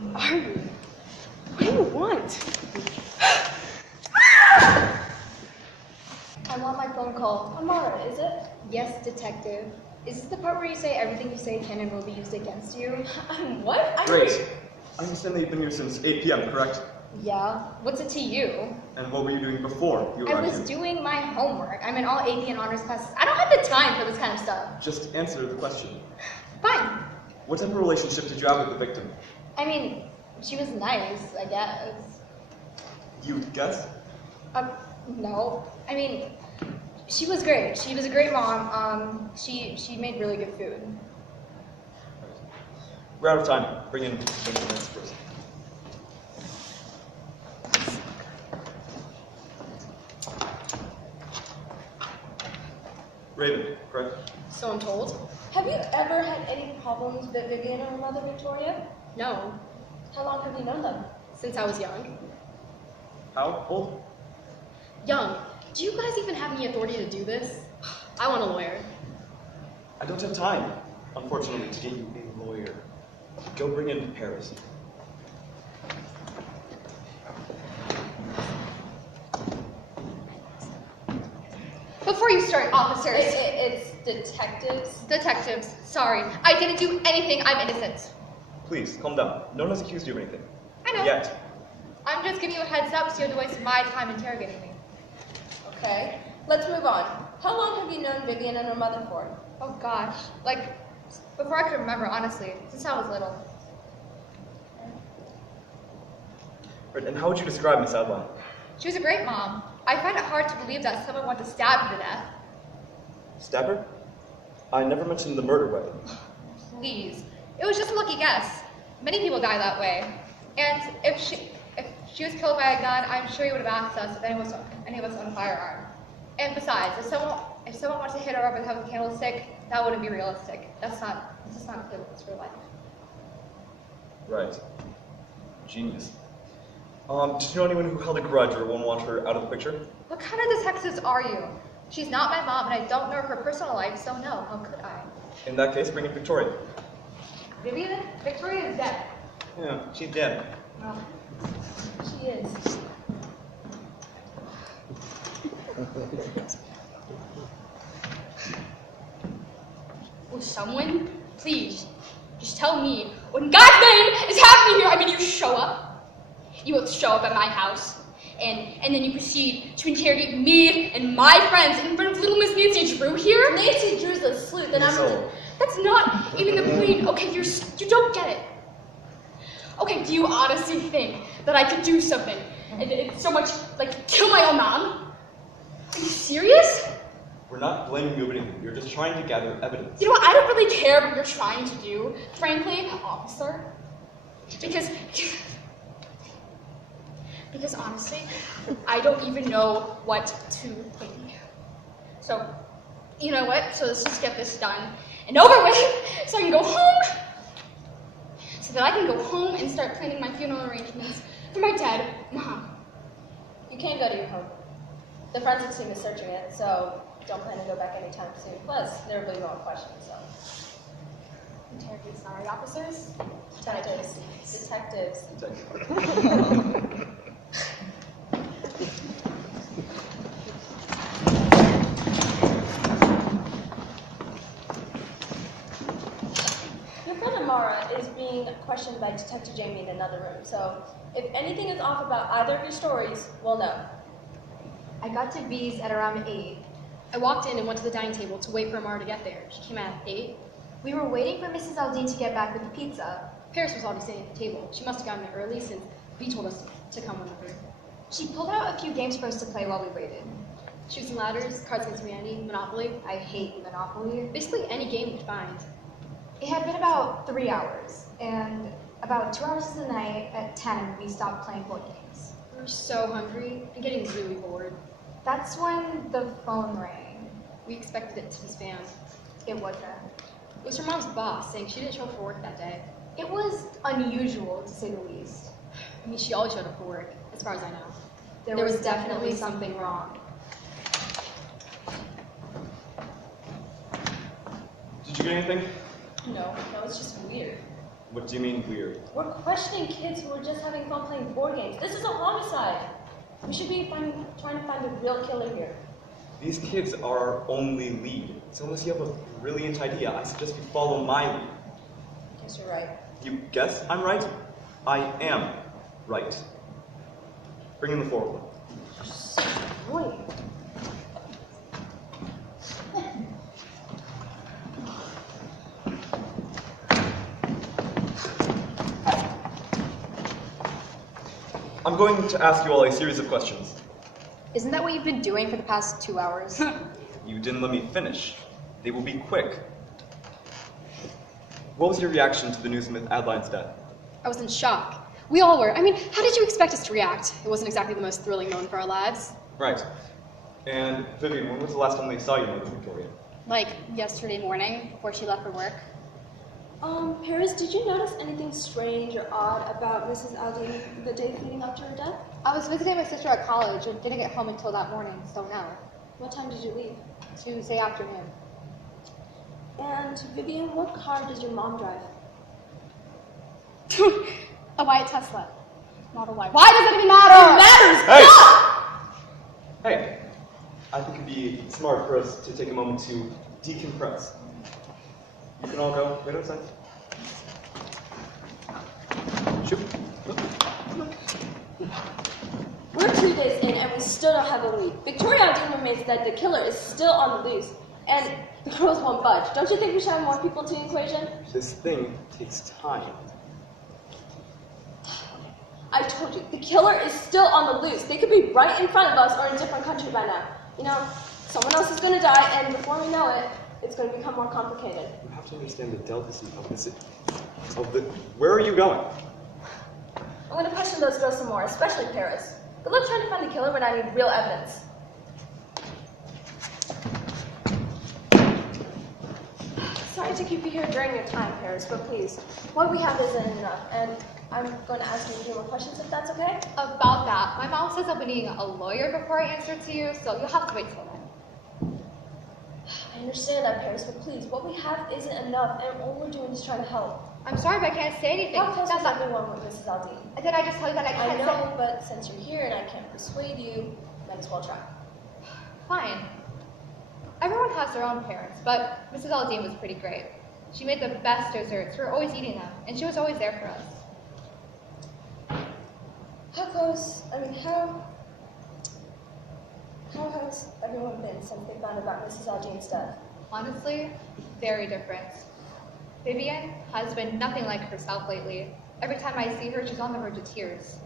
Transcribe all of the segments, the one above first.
Areeb, what do you want? I want my phone call. Amara, is it? Yes, detective. Is this the part where you say everything you say can and will be used against you? What? Great. I understand that you've been here since 8 p.m., correct? Yeah. What's it to you? And what were you doing before you I arrived was here? doing my homework. I'm in all AP and honors classes. I don't have the time for this kind of stuff. Just answer the question. Fine. What type of relationship did you have with the victim? I mean, she was nice, I guess. You guess? No. I mean, she was great. She was a great mom. She made really good food. We're out of time. Bring in the next person. Raven, correct? So I'm told. Have you ever had any problems with Vivian or her mother, Victoria? No. How long have you known them? Since I was young. How old? Young. Do you guys even have any authority to do this? I want a lawyer. I don't have time, unfortunately, to get you a lawyer. Go bring in Paris. Before you start, officers. It's detectives. Detectives, sorry. I didn't do anything. I'm innocent. Please, calm down. No one has accused you of anything. I know. Yet. I'm just giving you a heads up so you don't waste my time interrogating me. Okay, let's move on. How long have you known Vivian and her mother for? Oh gosh, like, before I could remember, honestly, since I was little. Right, and how would you describe Miss Adline? She was a great mom. I find it hard to believe that someone wanted to stab her to death. Stab her? I never mentioned the murder weapon. Please. It was just a lucky guess. Many people die that way. And if she was killed by a gun, I'm sure you would have asked us if any of us owned a firearm. And besides, if someone wanted to hit her up with a candlestick, that wouldn't be realistic. That's just not equivalent for life. Right. Genius. Did you know anyone who held a grudge or won't want her out of the picture? What kind of detectives are you? She's not my mom, and I don't know her personal life, so no, how could I? In that case, bring in Victoria. Vivian? Victoria is dead. Yeah, she's dead. Well, She is. Will someone please just tell me what in God's name is happening here? I mean, you show up. You both show up at my house, and then you proceed to interrogate me and my friends in front of little Miss Nancy Drew here? Nancy Drew's a sleuth, and So, That's not even the point. Okay, you don't get it. Okay, do you honestly think that I could do something and so much like kill my own mom? Are you serious? we're not blaming you of anything. You're just trying to gather evidence. You know what? I don't really care what you're trying to do, frankly, officer. Because honestly, I don't even know what to think. So, you know what? So let's just get this done and over with so I can go home. So that I can go home and start planning my funeral arrangements for my dead mom. you can't go to your home. The forensics team is searching it, so don't plan to go back anytime soon. Plus, there will be more questions, so. Interrogate sorry officers. Detectives. Detectives. Your friend Amara is being questioned by Detective Jamie in another room, so if anything is off about either of your stories, we'll know. I got to V's at around 8. I walked in and went to the dining table to wait for Amara to get there. She came at 8. We were waiting for Mrs. Aldine to get back with the pizza. Paris was already sitting at the table. She must have gotten there early since V told us to come with her. She pulled out a few games for us to play while we waited. Shoots and ladders, Cards Against Humanity, Monopoly. I hate Monopoly. Basically any game we find. It had been about 3 hours, and about 2 hours of the night at 10, we stopped playing board games. We were so hungry and getting really bored. That's when the phone rang. We expected it to be spam. It wasn't. It was her mom's boss saying she didn't show up for work that day. It was unusual, to say the least. I mean, she always showed up for work, as far as I know. There was definitely something wrong. Did you get anything? No, it's just weird. What do you mean weird? We're questioning kids who are just having fun playing board games. This is a homicide. We should be trying to find the real killer here. These kids are our only lead. So unless you have a brilliant idea, I suggest you follow my lead. I guess you're right. You guess I'm right? I am right. Bring in the fourth one. Annoying. I'm going to ask you all a series of questions. Isn't that what you've been doing for the past 2 hours? You didn't let me finish. They will be quick. What was your reaction to the news of Miss Adeline's death? I was in shock. We all were. I mean, how did you expect us to react? It wasn't exactly the most thrilling moment for our lives. Right. And Vivian, when was the last time they saw you, Mother Victoria? Like yesterday morning, before she left for work. Paris, did you notice anything strange or odd about Mrs. Aldine the day leading up to her death? I was visiting my sister at college and didn't get home until that morning, so no. What time did you leave? Tuesday afternoon. And Vivian, what car does your mom drive? A white Tesla. Model Y. Why does it even matter? It matters! Hey! Hey! I think it'd be smart for us to take a moment to decompress. You can all go wait outside. Shoot. We're 2 days in and we still don't have a lead. Victoria Aldine remains that the killer is still on the loose, and the girls won't budge. Don't you think we should have more people to the equation? This thing takes time. I told you, the killer is still on the loose. They could be right in front of us or in a different country by now. You know, someone else is gonna die, and before we know it, it's gonna become more complicated. You have to understand the delicacy of this. Where are you going? I'm gonna question those girls some more, especially Paris. Good luck trying to find the killer when I need real evidence. Sorry to keep you here during your time, Paris, but please, what we have isn't enough, and I'm going to ask you a few more questions if that's okay. About that, my mom says I'll be needing a lawyer before I answer to you, so you'll have to wait till then. I understand that, Paris, but please, what we have isn't enough, and all we're doing is trying to help. I'm sorry, but I can't say anything. How close That's is not- everyone with Mrs. Aldine? Did I just tell you that I I can't know, but since you're here and I can't persuade you, might as well try. say? Fine. Everyone has their own parents, but Mrs. Aldine was pretty great. She made the best desserts. We were always eating them, and she was always there for us. How has everyone been since they found about Mrs. Aldine's death? Honestly, very different. Vivian has been nothing like herself lately. Every time I see her, she's on the verge of tears.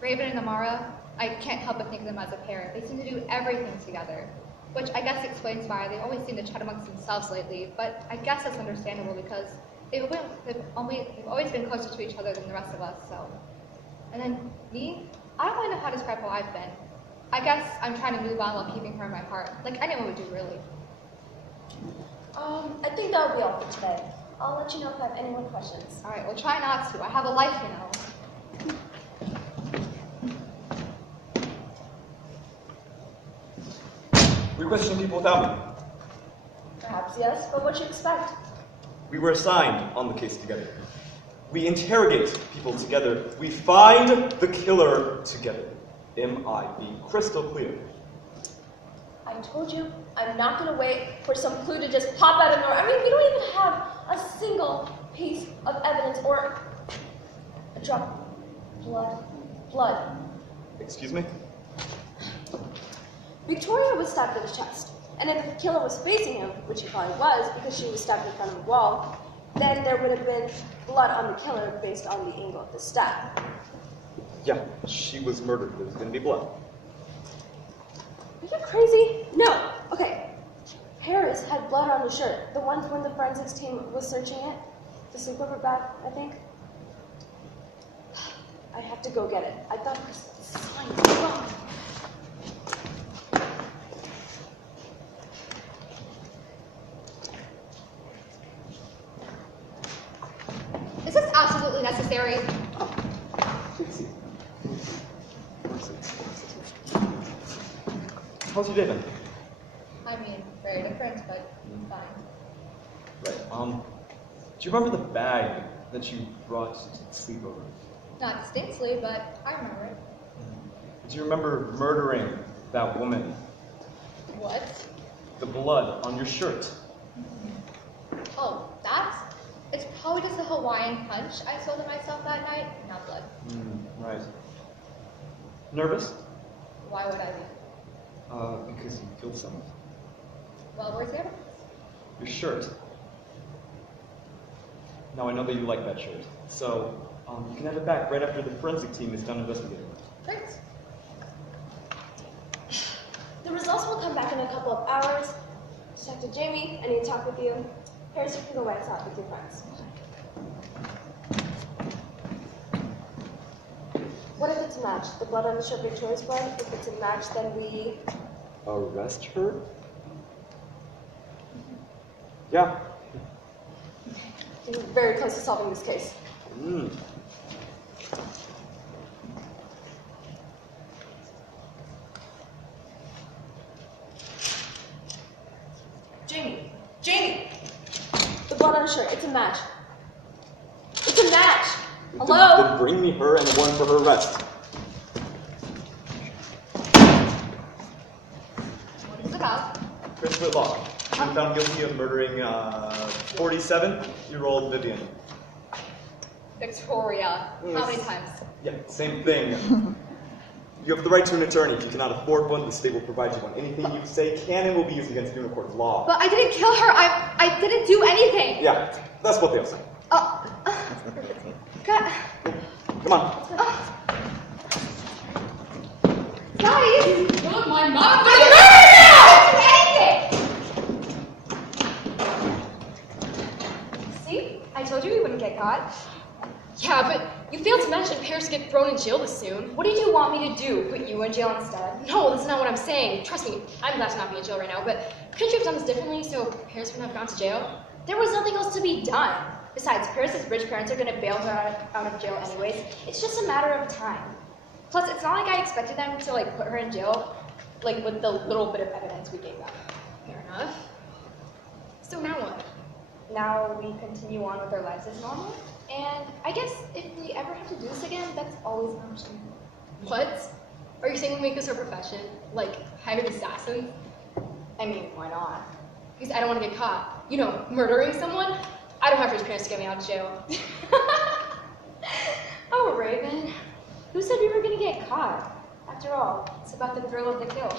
Raven and Amara, I can't help but think of them as a pair. They seem to do everything together, which I guess explains why they always seem to chat amongst themselves lately, but I guess that's understandable because they've always been closer to each other than the rest of us, so. And then me, I don't really know how to describe how I've been. I guess I'm trying to move on while keeping her in my heart, like anyone would do, really. I think that will be all for today. I'll let you know if I have any more questions. All right, well, try not to. I have a life, you know. We're questioning people without me. Perhaps yes, but what you expect? We were assigned on the case together. We interrogate people together. We find the killer together. Am I being crystal clear? I told you, I'm not going to wait for some clue to just pop out of nowhere. I mean, we don't even have a single piece of evidence or a drop of blood. Excuse me? Victoria was stabbed in the chest, and if the killer was facing him, which he probably was because she was stabbed in front of the wall, then there would have been blood on the killer based on the angle of the stab. Yeah, she was murdered. There's gonna be blood. Are you crazy? No. Okay. Paris had blood on his shirt. The ones when the forensics team was searching it. The sleepover bag, I think. I have to go get it. I thought it was sign. Is this absolutely necessary? How's your day been? I mean, very different, but fine. Right. Do you remember the bag that you brought to the sleepover? Not distinctly, but I remember it. Do you remember murdering that woman? What? The blood on your shirt. Oh, that's? It's probably just the Hawaiian punch I sold to myself that night, not blood. Right. Nervous? Why would I be? Because you killed someone. Well, where's the evidence? Your shirt. Now I know that you like that shirt, so you can have it back right after the forensic team is done investigating. Great. The results will come back in a couple of hours. Detective Jamie, I need to talk with you. Paris, you can go outside with your friends. What if it's a match? The blood on the shirt, Victoria's blood? If it's a match, then we... Arrest her? Yeah. We're very close to solving this case. Jamie! Jamie! The blood on the shirt, it's a match. It's a match! Hello? Then bring me her and a warrant for her arrest. What is it about? Chris Whitlock. She was found guilty of murdering 47-year-old Vivian. Victoria. How many times? Yeah, same thing. You have the right to an attorney. If you cannot afford one, the state will provide you one. Anything you say can and will be used against you in a court of law. But I didn't kill her. I didn't do anything. Yeah, that's what they'll say. God. Come on. Guys. Oh, my mom! See? I told you we wouldn't get caught. Yeah, but you failed to mention Paris to get thrown in jail this soon. What did you want me to do? Put you in jail instead? No, that's not what I'm saying. Trust me, I'm glad to not be in jail right now, but couldn't you have done this differently so Paris wouldn't have gone to jail? There was nothing else to be done. Besides, Paris's rich parents are gonna bail her out of jail anyways. It's just a matter of time. Plus, it's not like I expected them to put her in jail, with the little bit of evidence we gave them. Fair enough. So now what? Now we continue on with our lives as normal? And I guess if we ever have to do this again, that's always an option. What? Are you saying we make this our profession? Hired assassins? I mean, why not? Because I don't want to get caught. You know, murdering someone? I don't have rich parents to get me out of jail. Oh, Raven. Who said we were going to get caught? After all, it's about the thrill of the kill.